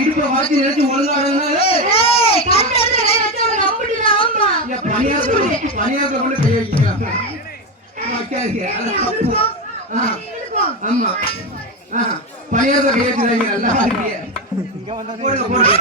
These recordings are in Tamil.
இடுப்பை வாத்தி நினைச்சு ஒழுங்கா பணியாக்க கொண்டு கைய வைக்கிறாங்க. ஆமா பணியாக்க கைய வச்சுறாங்க. நல்லா போடுங்க போடுங்க.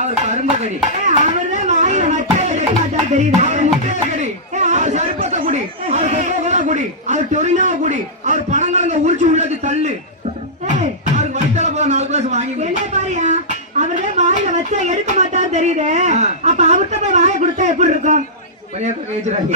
அவர் கரும்பு கடி, அவர்தான் வாயில வச்சா எடுக்க மாட்டார் தெரியுது. அவர் முட்டையை கடி, அவர் சருப்பத்தை குடி, அவர் கொக்கோகோலா குடி, அவர் டொரினோவை குடி, அவர் பணங்களை உரிச்சு உள்ளது தள்ளு. அவருக்கு வயிற்றால போல 4 கிளாஸ் வாங்கி என்ன பாரியா. அவர்தான் வாயில வச்சா எடுக்க மாட்டார் தெரியுது. அப்ப அவர்கிட்ட போய் வாயை கொடுத்தா எப்படி இருக்கும்? பணியாற்ற கேட்கிறாங்க.